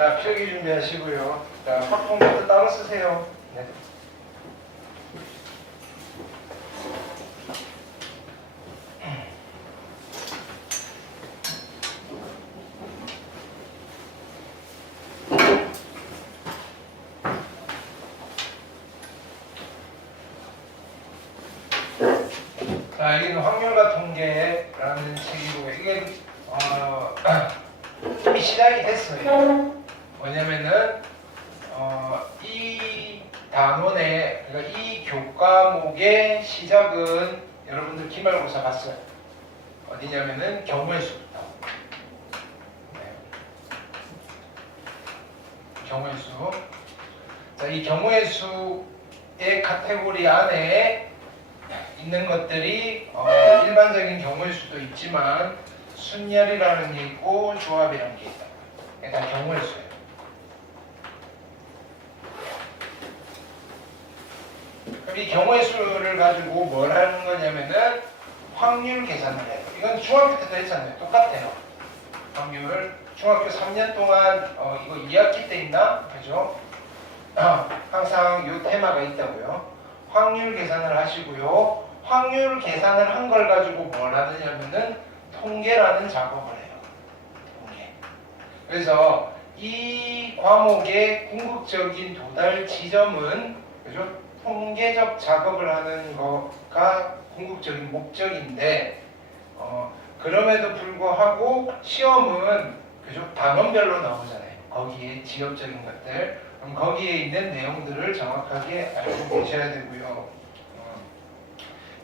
자, 필기 준비하시고요. 자, 확통부터 따로 쓰세요. 네. 자, 여기는 확률과 통계라는 책이고, 이게 이미 시작이 됐어요. 뭐냐면은 이 단원의, 그러니까 이 교과목의 시작은 여러분들 기말고사 봤어요. 어디냐면은 경우의 수부터. 네. 경우의 수. 자, 이 경우의 수의 카테고리 안에 있는 것들이 일반적인 경우의 수도 있지만 순열이라는 게 있고 조합이라는 게 있다. 이게 다 경우의 수예요. 그럼 이 경우의 수를 가지고 뭘 하는 거냐면은 확률 계산을 해요. 이건 중학교 때도 했잖아요. 똑같아요. 확률. 중학교 3년 동안 이거 2학기 때 있나? 그죠? 항상 이 테마가 있다고요. 확률 계산을 하시고요. 확률 계산을 한 걸 가지고 뭘 하느냐면은 통계라는 작업을 해요. 통계. 그래서 이 과목의 궁극적인 도달 지점은, 그죠? 통계적 작업을 하는 거가 궁극적인 목적인데, 그럼에도 불구하고 시험은, 그죠? 단원별로 나오잖아요. 거기에 지역적인 것들. 그럼 거기에 있는 내용들을 정확하게 알고 계셔야 되고요.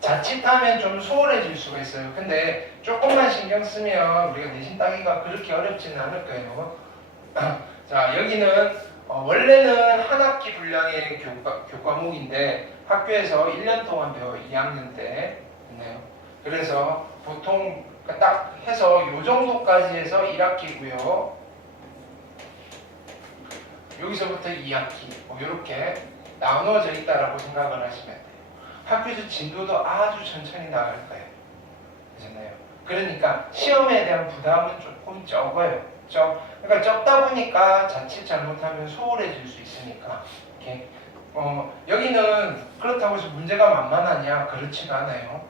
자칫하면 좀 소홀해질 수가 있어요. 근데 조금만 신경 쓰면 우리가 내신 따기가 그렇게 어렵지는 않을 거예요. 자, 여기는 원래는 한 학기 분량의 교과목인데 학교에서 1년 동안 배워요. 2학년 때. 네. 그래서 보통 딱 해서 요 정도까지 해서 1학기고요. 여기서부터 2학기 뭐 이렇게 나누어져 있다라고 생각을 하시면 돼요. 학교에서 진도도 아주 천천히 나갈 거예요. 그렇잖아요. 그러니까 시험에 대한 부담은 조금 적어요. 그러니까 적다 보니까 자칫 잘못하면 소홀해질 수 있으니까. 이렇게 여기는 그렇다고 해서 문제가 만만하냐? 그렇지가 않아요.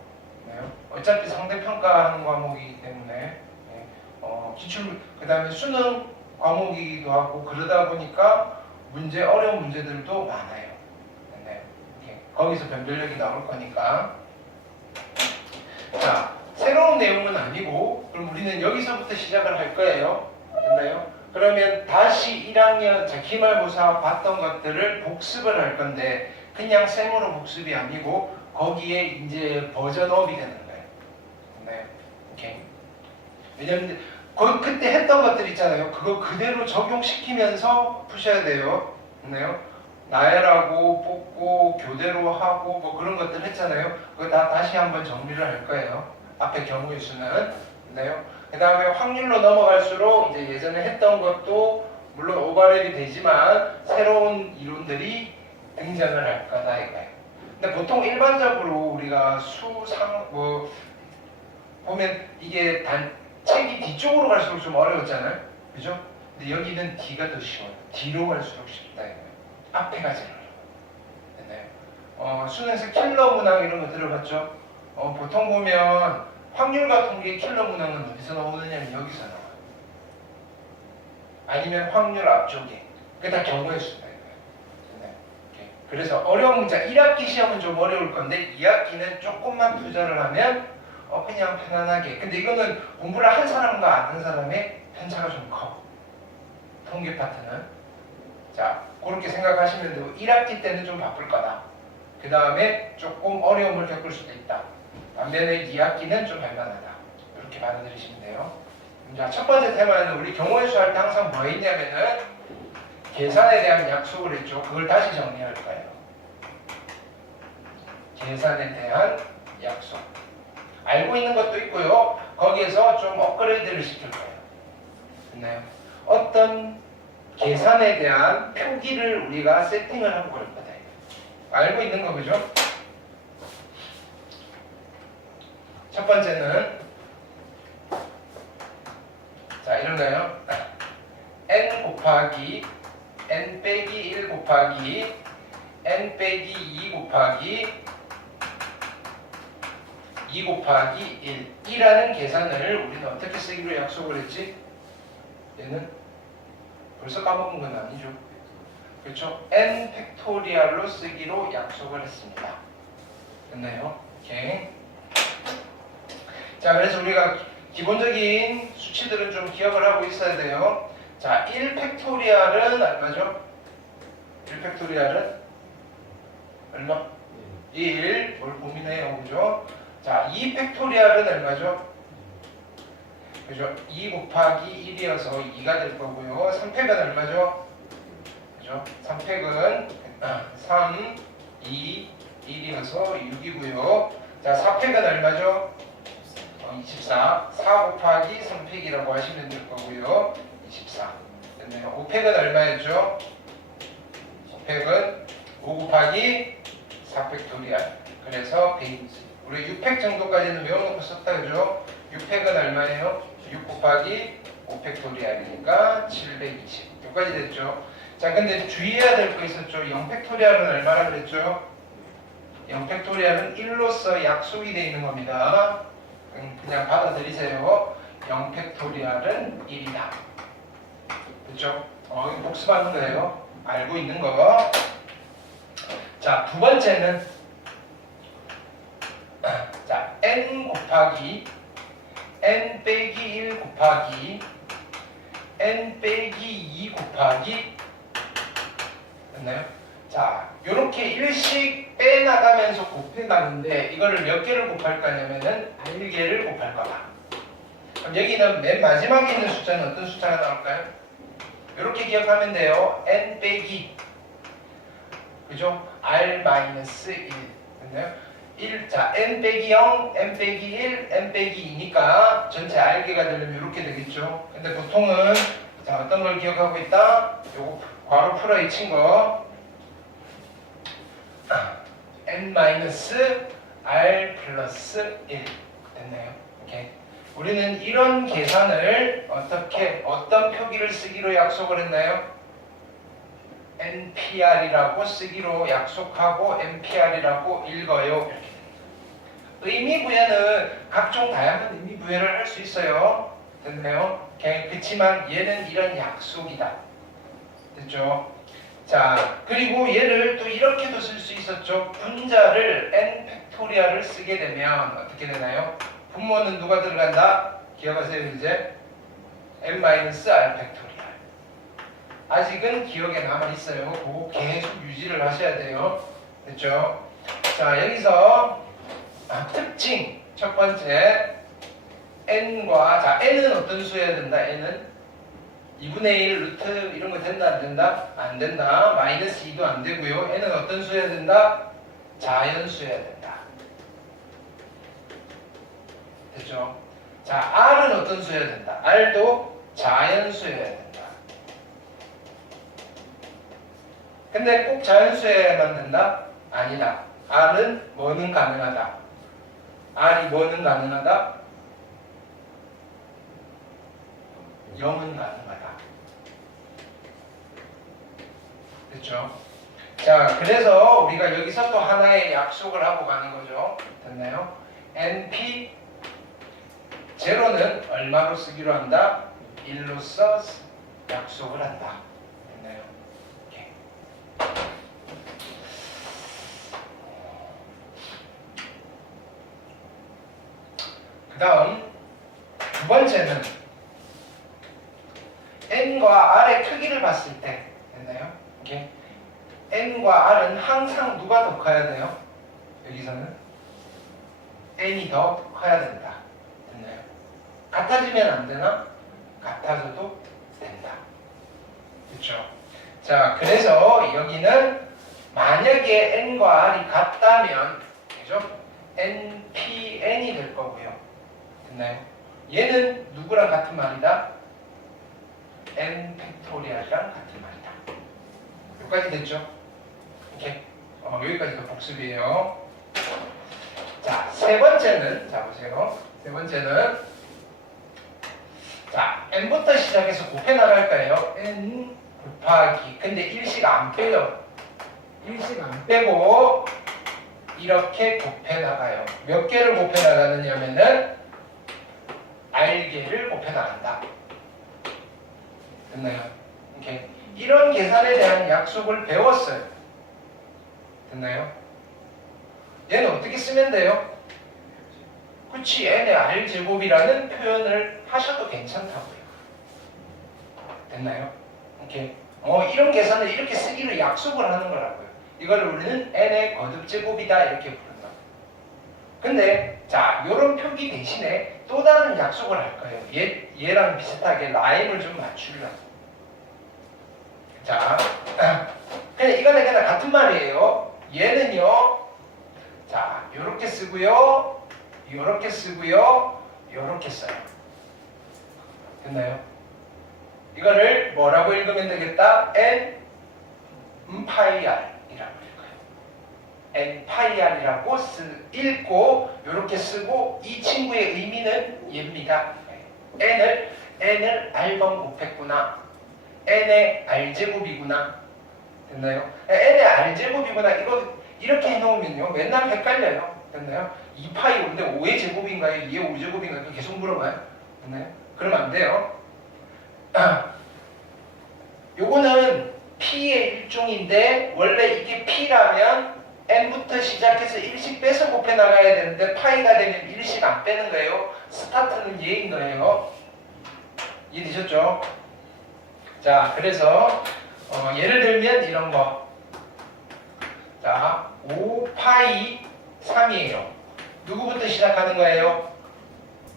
네. 어차피 상대평가하는 과목이기 때문에 네. 기출 그다음에 수능 과목이기도 하고 그러다 보니까 어려운 문제들도 많아요. 네. 거기서 변별력이 나올 거니까. 자, 새로운 내용은 아니고 그럼 우리는 여기서부터 시작을 할 거예요. 됐나요? 그러면 다시 1학년 기말고사 봤던 것들을 복습을 할 건데 그냥 셈으로 복습이 아니고 거기에 이제 버전업이 되는 거예요. 됐나요? 오케이. 왜냐면 그때 했던 것들 있잖아요. 그거 그대로 적용시키면서 푸셔야 돼요. 됐나요? 나열하고 뽑고 교대로 하고 뭐 그런 것들 했잖아요. 그거 다 다시 한번 정리를 할 거예요. 앞에 경우의 수는. 됐나요? 그 다음에 확률로 넘어갈수록 이제 예전에 했던 것도 물론 오버랩이 되지만 새로운 이론들이 등장을 할 거다 이거예요. 근데 보통 일반적으로 우리가 뭐 보면 이게 책이 뒤쪽으로 갈수록 좀 어려웠잖아요. 그죠? 근데 여기는 D가 더 쉬워요. 뒤로 갈수록 쉽다 이거예요. 앞에 가지 않아요. 수능에서 킬러 문항 이런 거 들어봤죠? 보통 보면 확률과 통계의 킬러 문항은 어디서 나오느냐면 여기서 나와요. 아니면 확률 앞쪽에. 그게 다 경우의 수다 이거예요. 그래서 어려운 문제, 1학기 시험은 좀 어려울 건데 2학기는 조금만 투자를 하면 그냥 편안하게. 근데 이거는 공부를 한 사람과 안 한 사람의 편차가 좀 커. 통계 파트는. 자, 그렇게 생각하시면 되고 1학기 때는 좀 바쁠 거다. 그 다음에 조금 어려움을 겪을 수도 있다. 반면에 2학기는 좀 할만하다. 이렇게 받아들이시면 돼요. 자, 첫 번째 테마는 우리 경우의 수 할 때 항상 뭐 했냐면은 계산에 대한 약속을 했죠. 그걸 다시 정리할 거예요. 계산에 대한 약속. 알고 있는 것도 있고요. 거기에서 좀 업그레이드를 시킬 거예요. 됐나요? 어떤 계산에 대한 표기를 우리가 세팅을 하고 그럴 거다. 알고 있는 거 그죠? 첫 번째는 자 이런 거예요. n 곱하기 곱하기 n 빼기 1 곱하기 n 빼기 2 곱하기 2 곱하기 1이라는 계산을 우리는 어떻게 쓰기로 약속을 했지? 얘는 벌써 까먹은 건 아니죠. 그렇죠? n 팩토리얼로 쓰기로 약속을 했습니다. 됐나요? 오케이. 자, 그래서 우리가 기본적인 수치들은 좀 기억을 하고 있어야 돼요. 자, 1 팩토리얼은 얼마죠? 1 팩토리얼은 얼마? 1. 뭘 고민해요, 그죠? 자, 2 팩토리얼은 얼마죠? 그죠? 2 곱하기 1이어서 2가 될 거고요. 3팩은 얼마죠? 그죠? 3팩은 3, 2, 1이어서 6이고요. 자, 4팩은 얼마죠? 24. 4 곱하기 3팩이라고 하시면 될 거고요. 24. 됐네요. 5팩은 얼마였죠? 5팩은 5 곱하기 4팩토리얼. 그래서 120. 우리 6팩 정도까지는 외워놓고 썼다, 그죠? 6팩은 얼마예요? 6 곱하기 5팩토리얼이니까 720. 여기까지 됐죠? 자, 근데 주의해야 될 거 있었죠? 0팩토리얼은 얼마나 그랬죠? 0팩토리얼은 1로서 약속이 되어 있는 겁니다. 그냥 받아들이세요. 0팩토리얼은 1이다. 그렇죠? 이거 복습하는 거예요. 알고 있는 거. 자, 두 번째는 자, n 곱하기 n 빼기 1 곱하기 n 빼기 2 곱하기 됐나요? 자, 요렇게 일씩 빼나가면서 곱해가는데 이거를 몇 개를 곱할 거냐면은 1개를 곱할 거다. 그럼 여기는 맨 마지막에 있는 숫자는 어떤 숫자가 나올까요? 이렇게 기억하면 돼요. n 빼기 그죠? r-1 됐나요? 1, 자, n 빼기 0, n 빼기 1, n 빼기 2니까 전체 r개가 되려면 이렇게 되겠죠. 근데 보통은 자, 어떤 걸 기억하고 있다? 요거 괄호 풀어 잊힌 거 n-r 플러스 1 됐나요? 오케이. 우리는 이런 계산을 어떤 표기를 쓰기로 약속을 했나요? npr이라고 쓰기로 약속하고 npr이라고 읽어요. 이렇게. 의미 부여는 각종 다양한 의미 부여를 할 수 있어요. 됐나요? 오케이. 그치만 얘는 이런 약속이다. 됐죠? 자, 그리고 얘를 또 이렇게도 쓸 수 있었죠. 분자를 n 팩토리얼을 쓰게 되면 어떻게 되나요? 분모는 누가 들어간다? 기억하세요, 이제? n-r 팩토리얼. 아직은 기억에 남아있어요. 그거 계속 유지를 하셔야 돼요. 됐죠? 자, 여기서 특징 첫 번째 n과 자, n은 어떤 수여야 된다? n은 2분의 1 루트 이런 거 된다 안 된다? 안 된다. 마이너스 2도 안 되고요. n은 어떤 수여야 된다? 자연수여야 된다. 됐죠? 자, r은 어떤 수여야 된다? r도 자연수여야 된다. 근데 꼭 자연수여야만 된다? 아니다. r은 뭐는 가능하다. r이 뭐는 가능하다? 0은 가능하다. 됐죠? 자, 그래서 우리가 여기서 또 하나의 약속을 하고 가는 거죠. 됐나요? np 제로는 얼마로 쓰기로 한다? 1로서 약속을 한다. 됐나요? 오케이. 그 다음 두 번째는 n과 r의 크기를 봤을 때 됐나요? 오케이. n과 r은 항상 누가 더 커야 돼요? 여기서는 n이 더 커야 된다. 됐나요? 같아지면 안 되나? 같아져도 된다. 그렇죠? 자, 그래서 여기는 만약에 n과 r이 같다면 그죠? npn이 될 거고요. 됐나요? 얘는 누구랑 같은 말이다? n 팩토리얼이랑 같은 말이다. 여기까지 됐죠? 오케이. 여기까지가 복습이에요. 자, 세 번째는 자 보세요. 세 번째는 자, n부터 시작해서 곱해 나갈까요? n 곱하기. 근데 일식 안 빼요. 일식 안 빼고 이렇게 곱해 나가요. 몇 개를 곱해 나가느냐면은 r개를 곱해 나간다. 됐나요? 이렇게 이런 계산에 대한 약속을 배웠어요. 됐나요? 얘는 어떻게 쓰면 돼요? 그치, n의 r제곱이라는 표현을 하셔도 괜찮다고요. 됐나요? 이렇게 이런 계산을 이렇게 쓰기로 약속을 하는 거라고요. 이걸 우리는 n의 거듭제곱이다 이렇게 부른다. 근데 자, 요런 표기 대신에 또 다른 약속을 할 거예요. 얘랑 비슷하게 라임을 좀 맞추려고. 자, 그냥 이거는 그냥 같은 말이에요. 얘는요, 자, 요렇게 쓰고요, 요렇게 쓰고요, 요렇게 써요. 됐나요? 이거를 뭐라고 읽으면 되겠다? n 파이 r이라고 읽어요. n 파이 r이라고 읽고 요렇게 쓰고 이 친구의 의미는 얘입니다. n을 r번 곱했구나. n의 r제곱이구나. 됐나요? n의 r제곱이구나. 이거 이렇게 해놓으면요 맨날 헷갈려요. 됐나요? 2파이 5인데 5의 제곱인가요? 2의 5제곱인가요? 계속 물어봐요. 됐나요? 그러면 안 돼요. 요거는 P의 일종인데 원래 이게 P라면 N부터 시작해서 1씩 빼서 곱해 나가야 되는데 파이가 되면 1씩 안 빼는 거예요. 스타트는 얘인 거예요. 이해되셨죠? 자, 그래서 예를 들면 이런 거. 자, 5파이 3이에요. 누구부터 시작하는 거예요?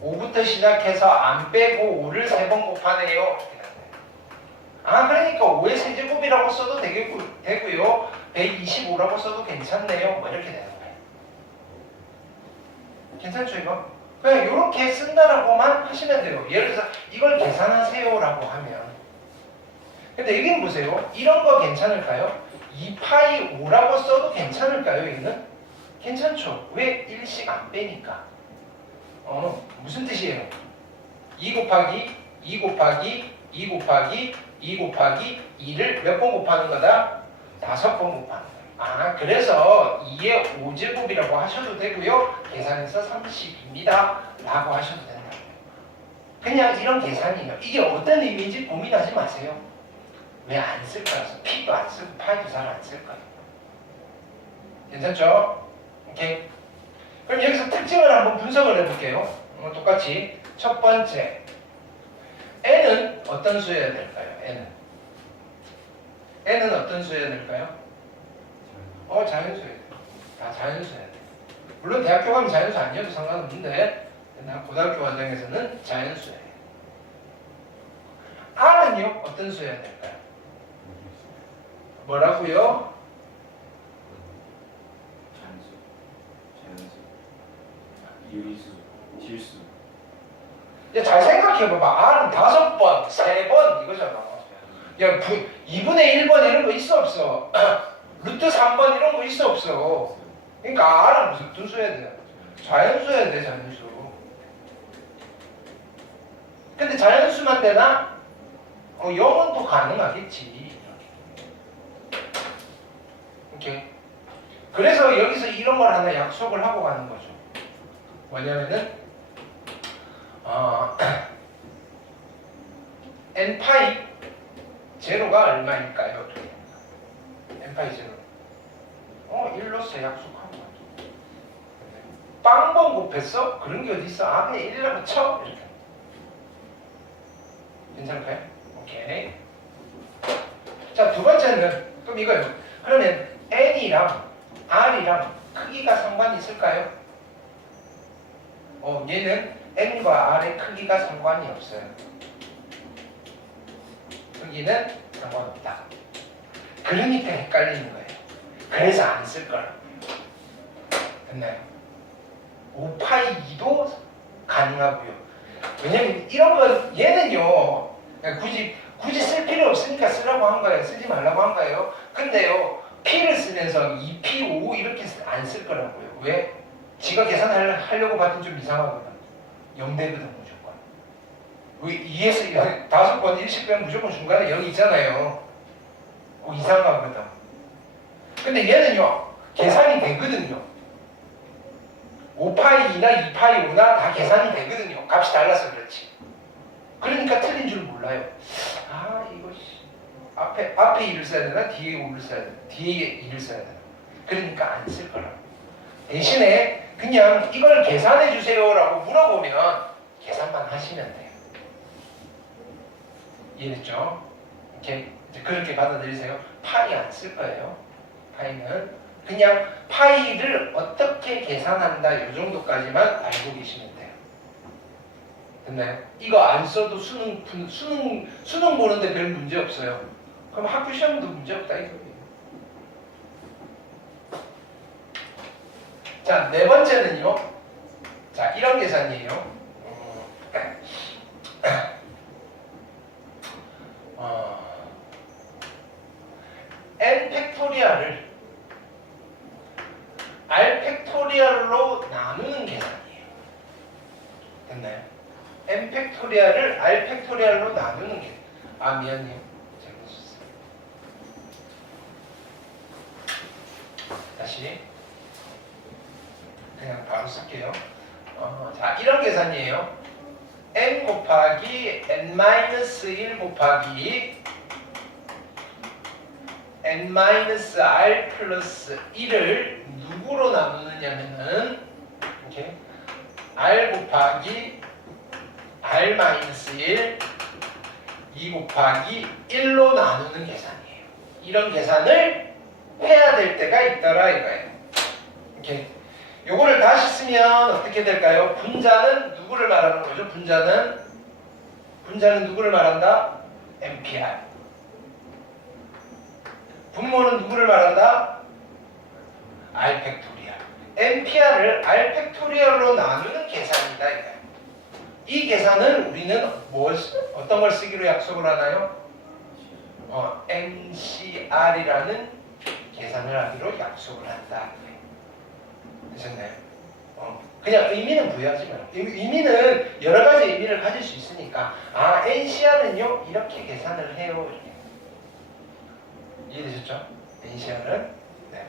5부터 시작해서 안 빼고 5를 3번 곱하네요. 그러니까 5의 세제곱이라고 써도 되고요. 125라고 써도 괜찮네요. 뭐 이렇게 되는 거예요. 괜찮죠, 이거? 그냥 이렇게 쓴다라고만 하시면 돼요. 예를 들어서 이걸 계산하세요라고 하면. 근데 여기는 보세요. 이런 거 괜찮을까요? 2파이 5라고 써도 괜찮을까요, 여기는? 괜찮죠. 왜 1씩 안 빼니까? 무슨 뜻이에요? 2 곱하기 2 곱하기 2 곱하기 2 곱하기 2를 몇 번 곱하는 거다? 5번 곱하는 거예요. 그래서 2의 5제곱이라고 하셔도 되고요. 계산해서 30입니다. 라고 하셔도 된다. 그냥 이런 계산이에요. 이게 어떤 의미인지 고민하지 마세요. 왜 안 쓸 거라서. P도 안 쓰고 파이도 잘 안 쓸 거예요. 괜찮죠? 오케이. 그럼 여기서 특징을 한번 분석을 해볼게요. 똑같이 첫 번째 n은 어떤 수여야 될까요? n은 어떤 수여야 될까요? 자연수여야 돼요. 자연수여야 돼요. 물론 대학교 가면 자연수 아니어도 상관없는데 고등학교 과정에서는 자연수여예요. r은요? 어떤 수여야 될까요? 뭐라고요? 유리수, 실수. 잘 생각해봐봐. R은 5번, 3번 이거잖아. 야, 2분의 1번 이런 거 있어 없어? 루트 3번 이런 거 있어 없어? 그러니까 R은 무슨 어떤 수여야 돼? 자연수여야 돼, 자연수. 근데 자연수만 되나? 0은 또 가능하겠지. 오케이. 그래서 여기서 이런 걸 하나 약속을 하고 가는 거죠. 뭐냐면은 n파이 제로가 얼마일까요? n파이 제로 1로서 약속하고 빵번 곱했어? 그런 게 어딨어? 그냥 1이라고 쳐? 이렇게. 괜찮을까요? 오케이. 자, 두 번째는 그럼 이거예요. 그러면 n이랑 r이랑 크기가 상관이 있을까요? 얘는 n과 r의 크기가 상관이 없어요. 크기는 상관없다. 그러니까 헷갈리는 거예요. 그래서 안 쓸 거라고요. 됐나요? 5파이 2도 가능하고요. 왜냐면 이런 건 얘는요 굳이 쓸 필요 없으니까 쓰라고 한 거예요. 쓰지 말라고 한 거예요. 근데요 P를 쓰면서 2P, 5 이렇게 안 쓸 거라고요. 왜? 지가 계산하려고 봐도 좀 이상하거든. 0되거든 무조건. 2에서 5번 일식 빼면 무조건 중간에 0이 있잖아요. 이상하거든. 근데 얘는요 계산이 되거든요. 5파이나 2파이 5나 다 계산이 되거든요. 값이 달라서 그렇지. 그러니까 틀린 줄 몰라요. 이거 앞에 2를 써야 되나 뒤에 5를 써야 되나 뒤에 2를 써야 되나. 그러니까 안 쓸 거라고. 대신에 그냥 이걸 계산해 주세요라고 물어보면 계산만 하시면 돼요. 이해됐죠? 이렇게 이제 그렇게 받아들이세요. 파이 안 쓸 거예요. 파이는 그냥 파이를 어떻게 계산한다 이 정도까지만 알고 계시면 돼요. 됐나요? 이거 안 써도 수능 보는데 별 문제 없어요. 그럼 학교 시험도 문제 없다 이거예요. 자, 네 번째는요. 자, 이런 계산이에요. n 팩토리얼을 r 팩토리얼로 나누는 계산이에요. 됐나요? n 팩토리얼을 r 팩토리얼로 나누는 계산. 미안해요. 잘못 썼어요. 다시 그냥 바로 쓸게요. 자, 이런 계산이에요. n 곱하기 n-1 곱하기 n-r 플러스 1을 누구로 나누느냐면은 이렇게 r 곱하기 r-1 2 곱하기 1로 나누는 계산이에요. 이런 계산을 해야 될 때가 있더라 이거예요. 이렇게 요거를 다시 쓰면 어떻게 될까요? 분자는 누구를 말하는 거죠? 분자는 누구를 말한다? NPR. 분모는 누구를 말한다? R 팩토리얼. NPR을 R 팩토리얼로 나누는 계산이다 이거예요. 이 계산은 우리는 어떤 걸 쓰기로 약속을 하나요? NCR이라는 계산을 하기로 약속을 한다. 되셨나요? 그냥 의미는 부여하지 마요. 의미는 여러 가지 의미를 가질 수 있으니까 NCR은요 이렇게 계산을 해요. 이렇게. 이해되셨죠? NCR은 네.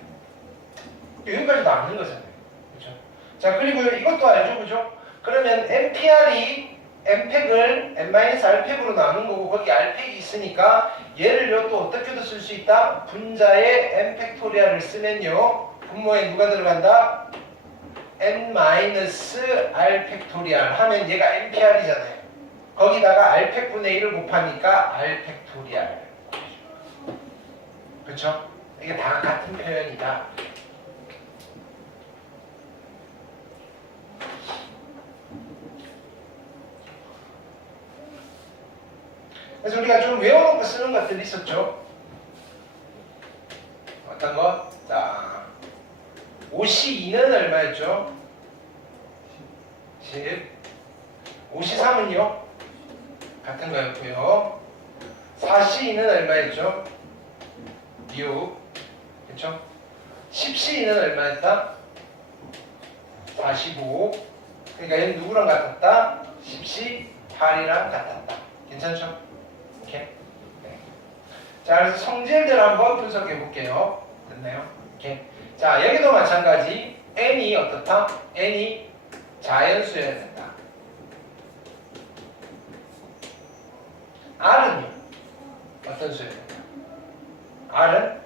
여기까지도 아는 거잖아요. 그렇죠? 자, 그리고 이것도 알죠, 그죠? 그러면 NPR이 N팩을 N-R팩으로 나눈 거고 거기 R팩이 있으니까 얘를요 또 어떻게도 쓸 수 있다? 분자에 N팩토리얼을 쓰면요 분모에 누가 들어간다? N-R 팩토리얼 하면 얘가 NPR이잖아요. 거기다가 R팩분의 1을 곱하니까 R팩토리얼. 그렇죠? 이게 다 같은 표현이다. 그래서 우리가 좀 외워놓고 쓰는 것들이 있었죠. 어떤 거? 자, 52는 얼마였죠? 10. 53은요? 같은 거였고요. 4C는 얼마였죠? 6. 그렇죠? 10C는 얼마였다? 45. 그러니까 얘는 누구랑 같았다? 10C 8이랑 같았다. 괜찮죠? 이렇게. 네. 자, 그래서 성질들 한번 분석해 볼게요. 됐나요? 이렇게. 자, 여기도 마찬가지. n이 어떻다? n이 자연수여야 된다. r은요? 어떤 수여야 된다? r은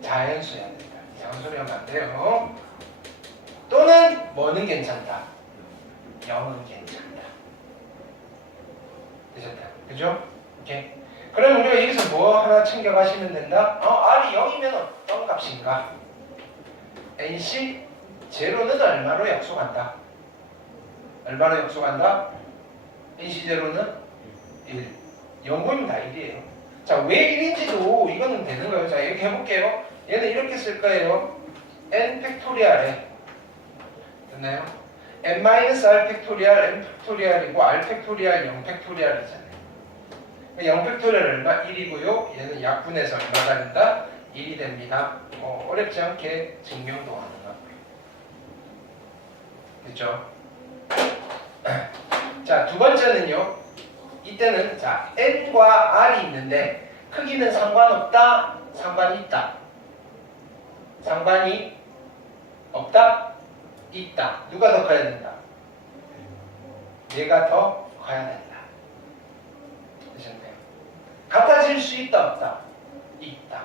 자연수여야 된다. 이상한 소리 하면 안 돼요. 또는 뭐는 괜찮다? 0은 괜찮다. 되셨다. 그죠? 오케이. 그럼 우리가 여기서 뭐 하나 챙겨가시면 된다? r이 0이면 어떤 값인가? nC 제로는 얼마로 약속한다? 얼마로 약속한다? nC 제로는 1. 0보이면 다 1이에요. 자, 왜 1인지도 이거는 되는 거예요. 자, 이렇게 해볼게요. 얘는 이렇게 쓸 거예요. n 팩토리얼에 됐나요? n-r 팩토리얼, n 팩토리얼이고 r 팩토리얼, 0 팩토리얼이잖아요. 0 팩토리얼 얼마? 1이고요. 얘는 약분해서 얼마가 된다? 1이 됩니다. 어렵지 않게 증명도 가능하고요. 그렇죠? 자, 두 번째는요. 이때는 자 n과 r이 있는데 크기는 상관없다, 상관이 있다. 상관이 없다, 있다. 누가 더 커야 된다? 얘가 더 커야 된다. 되셨나요? 같아질 수 있다, 없다? 있다.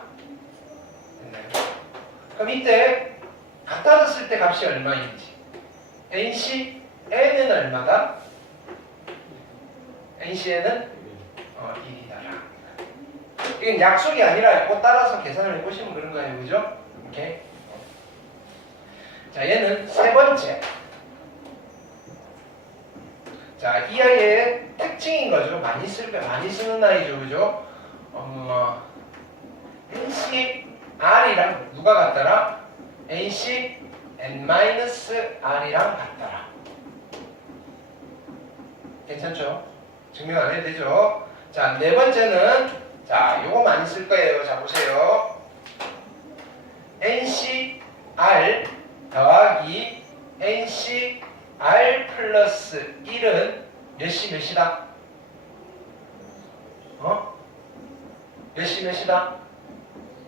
됐나요? 그럼 이때 같아졌을 때 값이 얼마인지 NC N은 얼마다? NCN은 1이다. 이건 약속이 아니라 이거 따라서 계산을 해보시면 그런 거예요. 그죠? 오케이. 자, 얘는 세 번째. 자, 이 아이의 특징인 거죠. 많이 쓰는 아이죠. 그죠? NCR이랑 누가 같더라? NCN-R이랑 같더라. 괜찮죠? 증명 안 해도 되죠? 자, 네 번째는 자, 요거 많이 쓸 거예요. 자, 보세요. NCR 더하기 NCR 플러스 1은 몇이다? 몇이다?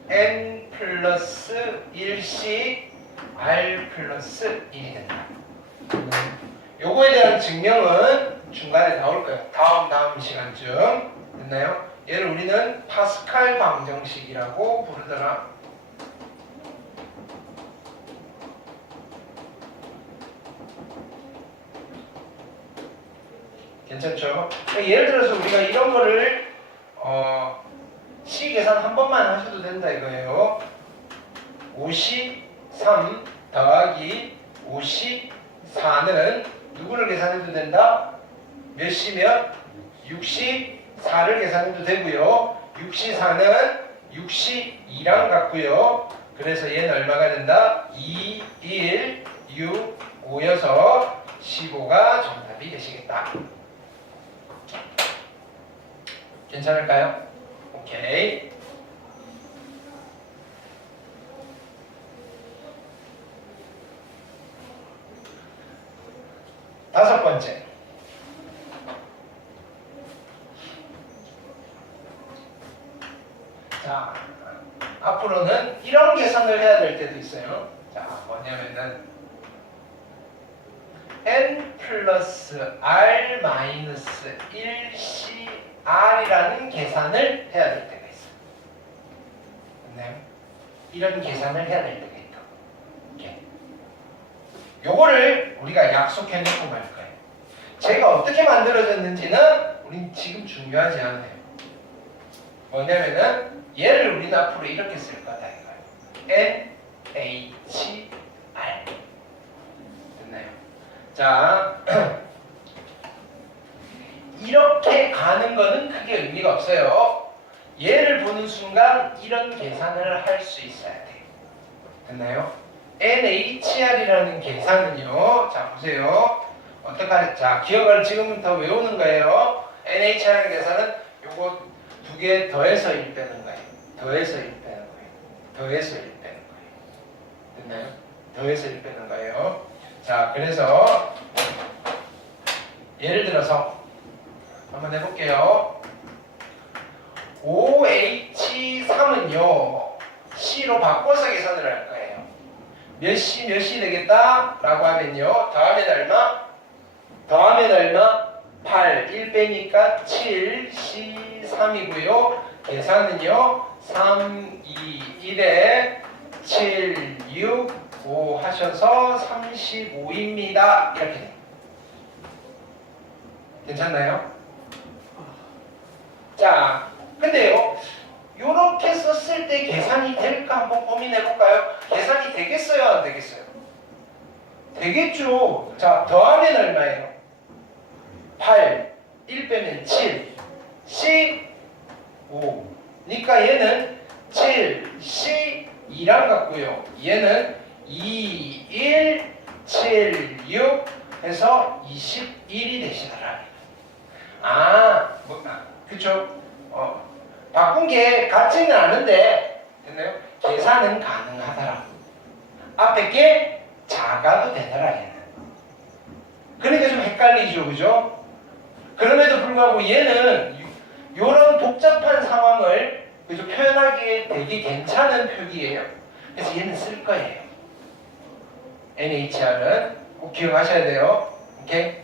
N 플러스 1C R 플러스 1이 된다. 요거에 대한 증명은 중간에 나올 거예요. 다음 시간쯤. 됐나요? 얘를 우리는 파스칼 방정식이라고 부르더라. 괜찮죠? 예를 들어서 우리가 이런 거를 시 계산 한 번만 하셔도 된다 이거예요. 53 더하기 54는 누구를 계산해도 된다? 몇 시면? 64를 계산해도 되고요. 64는 62랑 같고요. 그래서 얘는 얼마가 된다? 2, 1, 6, 5여서 15가 정답이 되시겠다. 괜찮을까요? 오케이. 다섯 번째. 자, 앞으로는 이런 계산을 해야 될 때도 있어요. 자, 뭐냐면은 n 플러스 r 마이너스 1cr이라는 계산을 해야 될 때가 있어요. 됐나요? 이런 계산을 해야 될 때가 있다. 이렇게. 요거를 우리가 약속해 놓고 말 거예요. 제가 어떻게 만들어졌는지는 우린 지금 중요하지 않아요. 뭐냐면은 얘를 우리는 앞으로 이렇게 쓸 거다 이거예요. NHR. 됐나요? 자, 이렇게 가는 거는 크게 의미가 없어요. 얘를 보는 순간 이런 계산을 할 수 있어야 돼요. 됐나요? NHR이라는 계산은요. 자, 보세요. 자, 기억을 지금부터 외우는 거예요. NHR이라는 계산은 요거 두 개 더해서 1 빼는 거예요. 더해서 1 빼는 거예요. 더해서 1 빼는 거예요. 됐나요? 더해서 1 빼는 거예요. 자, 그래서 예를 들어서 한번 해볼게요. OH3은요 C로 바꿔서 계산을 할 거예요. 몇이 되겠다? 라고 하면요 더하면 얼마? 8, 1 빼니까 7, C3이고요. 계산은요 3, 2, 1에 7, 6, 5 하셔서 35입니다. 이렇게 돼요. 괜찮나요? 자, 근데요 요렇게 썼을 때 계산이 될까 한번 고민해 볼까요? 계산이 되겠어요? 안 되겠어요? 되겠죠. 자, 더하면 얼마예요? 8, 1 빼면 7, C, 5 그러니까 얘는 7, C, 2랑 같고요. 얘는 2, 1, 7, 6 해서 21이 되시더라. 그쵸? 바꾼 게 같지는 않은데, 됐나요? 계산은 가능하더라. 앞에 게 작아도 되더라, 얘는. 그러니까 좀 헷갈리죠, 그죠? 그럼에도 불구하고 얘는 이런 복잡한 상황을 그죠? 표현하기에 되게 괜찮은 표기예요. 그래서 얘는 쓸 거예요. NHR은 꼭 기억하셔야 돼요. 오케이?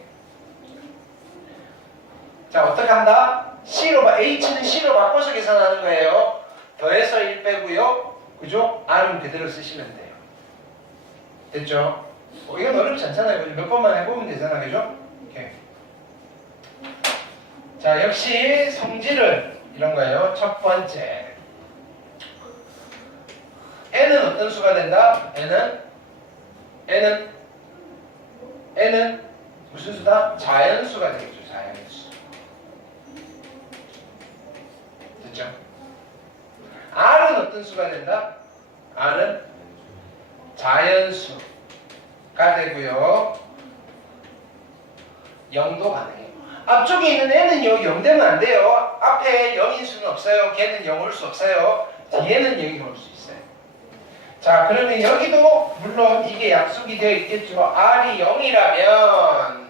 자, 어떻게 한다? H는 C로 바꿔서 계산하는 거예요. 더해서 1 빼고요. 그죠? R은 그대로 쓰시면 돼요. 됐죠? 이건 어렵지 않잖아요. 몇 번만 해보면 되잖아. 그죠? 오케이. 자, 역시 성질은 이런 거예요. 첫 번째. N은 어떤 수가 된다? N은 무슨 수다? 자연수가 되겠죠. 자연수. 됐죠? R은 어떤 수가 된다? R은 자연수가 되고요. 0도 가능해요. 앞쪽에 있는 N은요, 0 되면 안 돼요. 앞에 0인 수는 없어요. 걔는 0 올 수 없어요. 뒤에는 0이 올 수 있어요. 자, 그러면 여기도 물론 이게 약속이 되어 있겠죠. R이 0이라면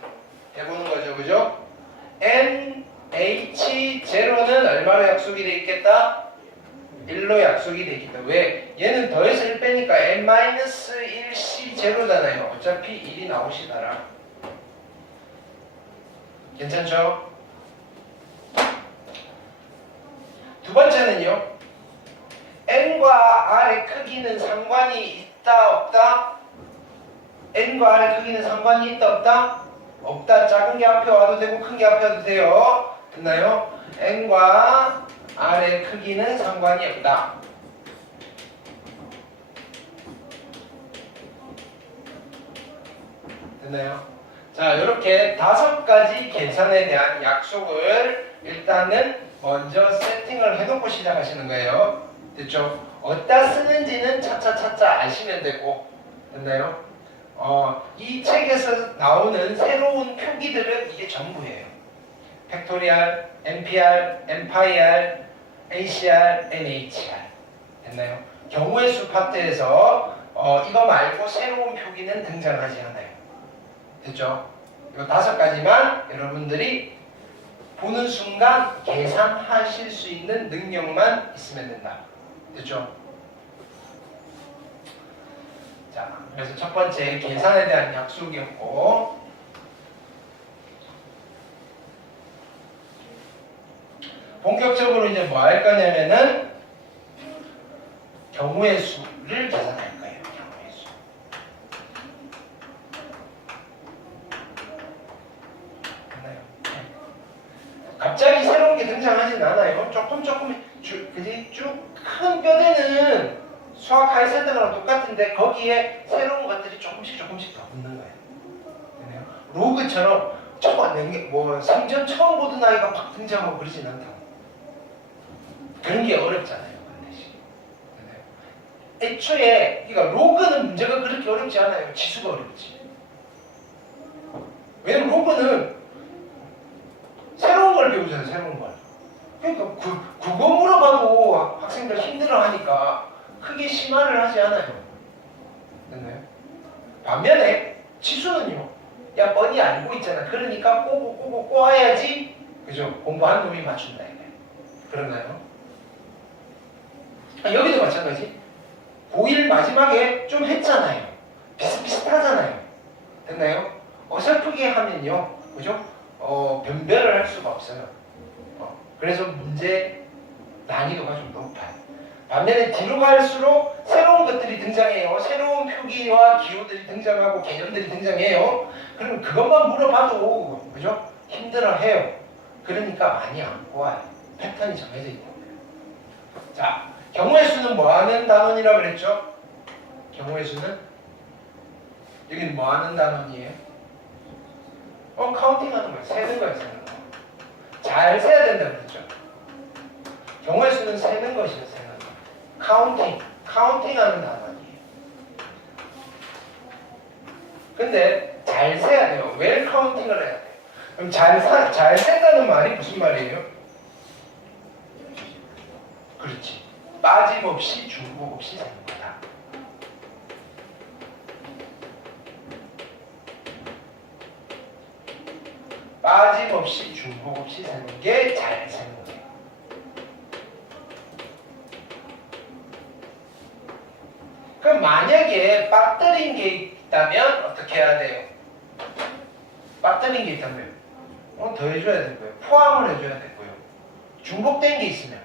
해보는 거죠. 그죠? NH0는 얼마로 약속이 되어 있겠다? 1로 약속이 되어 있겠다. 왜? 얘는 더해서 1 빼니까 N-1C 제로잖아요. 어차피 1이 나오시더라. 괜찮죠? 두 번째는요. N과 R의 크기는 상관이 있다 없다? N과 R의 크기는 상관이 있다 없다? 없다. 작은 게 앞에 와도 되고 큰 게 앞에 와도 돼요. 됐나요? N과 R의 크기는 상관이 없다. 됐나요? 자, 이렇게 5가지 계산에 대한 약속을 일단은 먼저 세팅을 해놓고 시작하시는 거예요. 됐죠? 어디다 쓰는지는 차차차차 아시면 되고, 됐나요? 이 책에서 나오는 새로운 표기들은 이게 전부예요. 팩토리알, NPR, NPIR, ACR, NHR. 됐나요? 경우의 수 파트에서 이거 말고 새로운 표기는 등장하지 않아요. 됐죠? 이거 5가지만 여러분들이 보는 순간 계산하실 수 있는 능력만 있으면 된다. 됐죠? 자, 그래서 첫 번째 계산에 대한 약속이었고, 본격적으로 이제 뭐 할 거냐면은 경우의 수를 계산할 거예요. 경우의 수. 됐나요? 갑자기 새로운 게 등장하진 않아요. 조금 그지? 쭉 큰 뼈대는 수학 하이센터 거랑 똑같은데 거기에 새로운 것들이 조금씩 더 붙는 거예요. 됐나요? 로그처럼 뭐 상전 처음 보던 아이가 막 등장하고 그러진 않다고. 그런 게 어렵잖아요. 애초에 그러니까 로그는 문제가 그렇게 어렵지 않아요. 지수가 어렵지. 왜냐면 로그는 새로운 걸 배우잖아요. 새로운 걸. 그러니까 그거 물어봐도 학생들 힘들어하니까 크게 심화를 하지 않아요. 됐나요? 반면에 지수는요. 야 뻔히 알고 있잖아. 그러니까 꼬고 꼬아야지. 그죠? 공부한 놈이 맞춘다 이거예요. 그런가요? 여기도 마찬가지. 고1 마지막에 좀 했잖아요. 비슷비슷하잖아요. 됐나요? 어설프게 하면요. 그죠? 변별을 할 수가 없어요. 그래서 문제 난이도가 좀 높아요. 반면에 뒤로 갈수록 새로운 것들이 등장해요. 새로운 표기와 기호들이 등장하고 개념들이 등장해요. 그럼 그것만 물어봐도 그죠? 힘들어해요. 그러니까 많이 안 꼬아요. 패턴이 정해져 있는 거예요. 자, 경우의 수는 뭐 하는 단원이라고 그랬죠? 경우의 수는 여기는 뭐 하는 단원이에요? 카운팅 하는 거예요. 세는 거예요. 세는 거. 잘 세야 된다고 그랬죠? 경우의 수는 세는 것이에요. 세는 거. 카운팅 하는 단원이에요. 근데 잘 세야 돼요. 웰 카운팅을 해야 돼요. 그럼 잘 센다는 말이 무슨 말이에요? 그렇지. 빠짐없이 중복 없이 세는 거다. 빠짐없이 중복 없이 세는 게 잘 세는 거예요. 그럼 만약에 빠뜨린 게 있다면 어떻게 해야 돼요? 빠뜨린 게 있다면 더 해줘야 되고요. 포함을 해줘야 되고요. 중복된 게 있으면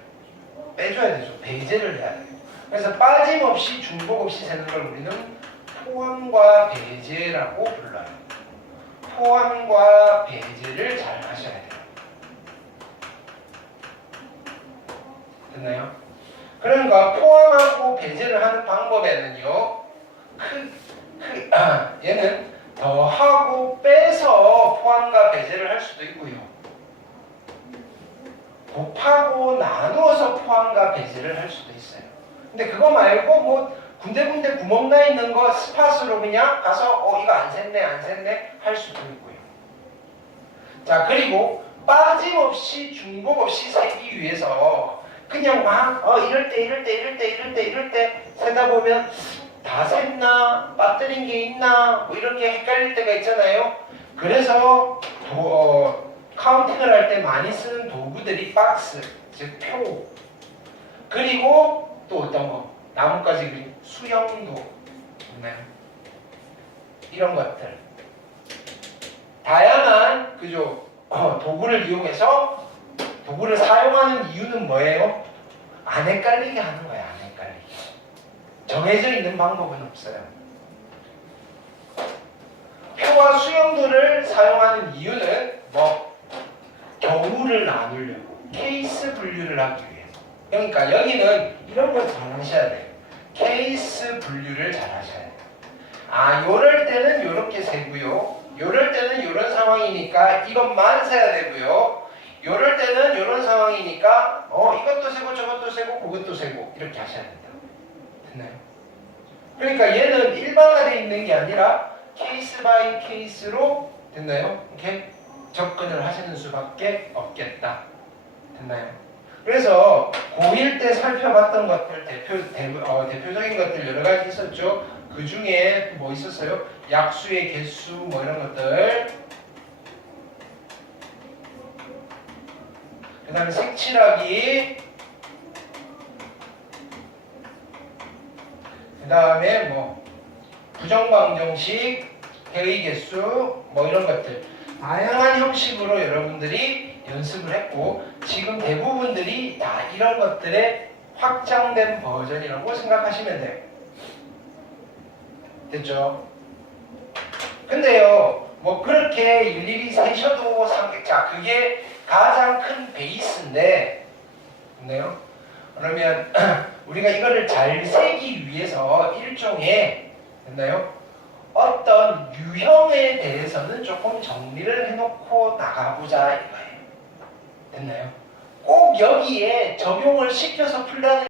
빼줘야 되죠. 배제를 해야 돼요. 그래서 빠짐없이 중복 없이 세는 걸 우리는 포함과 배제라고 불러요. 포함과 배제를 잘 하셔야 돼요. 됐나요? 그러니까 포함하고 배제를 하는 방법에는요, 얘는 더하고 빼서 포함과 배제를 할 수도 있고요, 곱하고 나누어서 포함과 배제를 할 수도 있어요. 근데 그거 말고 뭐 군데군데 구멍 나 있는 거 스팟으로 그냥 가서 이거 안 샜네 할 수도 있고요. 자, 그리고 빠짐없이 중복 없이 세기 위해서 그냥 막 이럴 때 세다 보면 다 샜나 빠뜨린 게 있나 뭐 이렇게 헷갈릴 때가 있잖아요. 그래서 카운팅을 할 때 많이 쓰는 도구들이 박스, 즉 표, 그리고 또 어떤 거, 나뭇가지 그림, 수영도 있나요? 이런 것들 다양한 그죠 도구를 이용해서 도구를 사용하는 이유는 뭐예요? 안 헷갈리게 하는 거예요. 안 헷갈리게. 정해져 있는 방법은 없어요. 표와 수영도를 사용하는 이유는 뭐 경우를 나누려고, 케이스 분류를 하기 위해서. 그러니까 여기는 이런 걸 잘 하셔야 돼요. 케이스 분류를 잘 하셔야 돼요. 요럴 때는 요렇게 세고요, 요럴 때는 요런 상황이니까 이것만 세야 되고요, 요럴 때는 요런 상황이니까 이것도 세고 저것도 세고 그것도 세고 이렇게 하셔야 된다. 됐나요? 그러니까 얘는 일반화되어 있는 게 아니라 케이스 바이 케이스로, 됐나요? 이렇게 접근을 하시는 수밖에 없겠다. 됐나요? 그래서 고1 때 살펴봤던 것들, 대표적인 것들 여러 가지 있었죠. 그 중에 뭐 있었어요? 약수의 개수 뭐 이런 것들, 그 다음에 색칠하기, 그 다음에 뭐 부정방정식, 해의 개수 뭐 이런 것들 다양한 형식으로 여러분들이 연습을 했고, 지금 대부분들이 다 이런 것들의 확장된 버전이라고 생각하시면 돼요. 됐죠? 근데요, 뭐 그렇게 일일이 세셔도 자, 그게 가장 큰 베이스인데, 됐나요? 그러면 우리가 이거를 잘 세기 위해서 일종의, 됐나요? 어떤 유형에 대해서는 조금 정리를 해놓고 나가보자 이거예요. 됐나요? 꼭 여기에 적용을 시켜서 풀라는